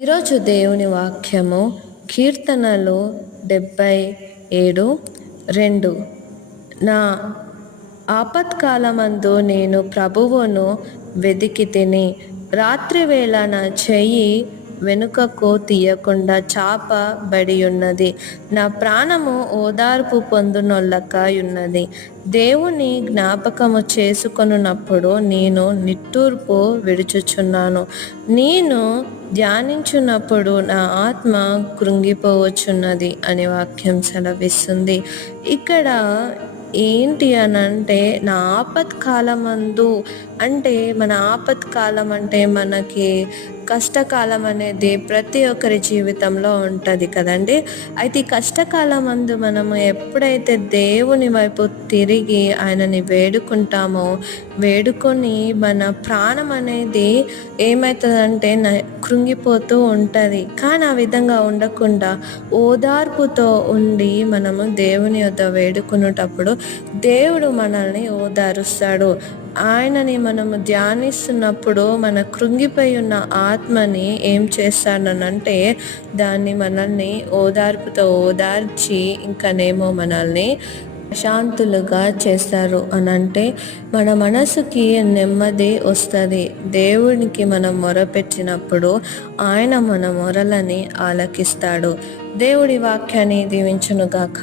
ఈరోజు దేవుని వాక్యము కీర్తనలు 77:2. నా ఆపత్కాలమందు నేను ప్రభువును వెదికితిని. రాత్రివేళ నా చెయ్యి వెనుకకు తీయకుండా చాపబడియున్నది. నా ప్రాణము ఓదార్పు పొందునొల్లకయున్నది. దేవుని జ్ఞాపకము చేసుకొనున్నప్పుడు నేను నిట్టూర్పు విడుచుచున్నాను. నేను ధ్యానించున్నప్పుడు నా ఆత్మ కృంగిపోవచ్చున్నది అని వాక్యం సెలవిస్తుంది. ఇక్కడ ఏంటి అనంటే, నా ఆపత్కాలమందు అంటే మన ఆపత్కాలం అంటే మనకి కష్టకాలం అనేది ప్రతి ఒక్కరి జీవితంలో ఉంటుంది కదండి. అయితే ఈ కష్టకాలమందు మనము ఎప్పుడైతే దేవుని వైపు తిరిగి ఆయనని వేడుకొని మన ప్రాణం అనేది ఏమవుతుందంటే కృంగిపోతూ ఉంటుంది. కానీ ఆ విధంగా ఉండకుండా ఓదార్పుతో ఉండి మనము దేవుని యొద్ద వేడుకునేటప్పుడు దేవుడు మనల్ని ఓదారుస్తాడు. ఆయనని మనము ధ్యానిస్తున్నప్పుడు మన కృంగిపోయి ఉన్న ఆత్మని ఏం చేస్తాడనంటే దాన్ని మనల్ని ఓదార్పుతో ఓదార్చి ఇంకనేమో మనల్ని శాంతులుగా చేస్తారు అనంటే మన మనసుకి నెమ్మది వస్తుంది. దేవునికి మనం మొరపెట్టినప్పుడు ఆయన మన మొరలని ఆలకిస్తాడు. దేవుడి వాక్యాన్ని దీవించునుగాక.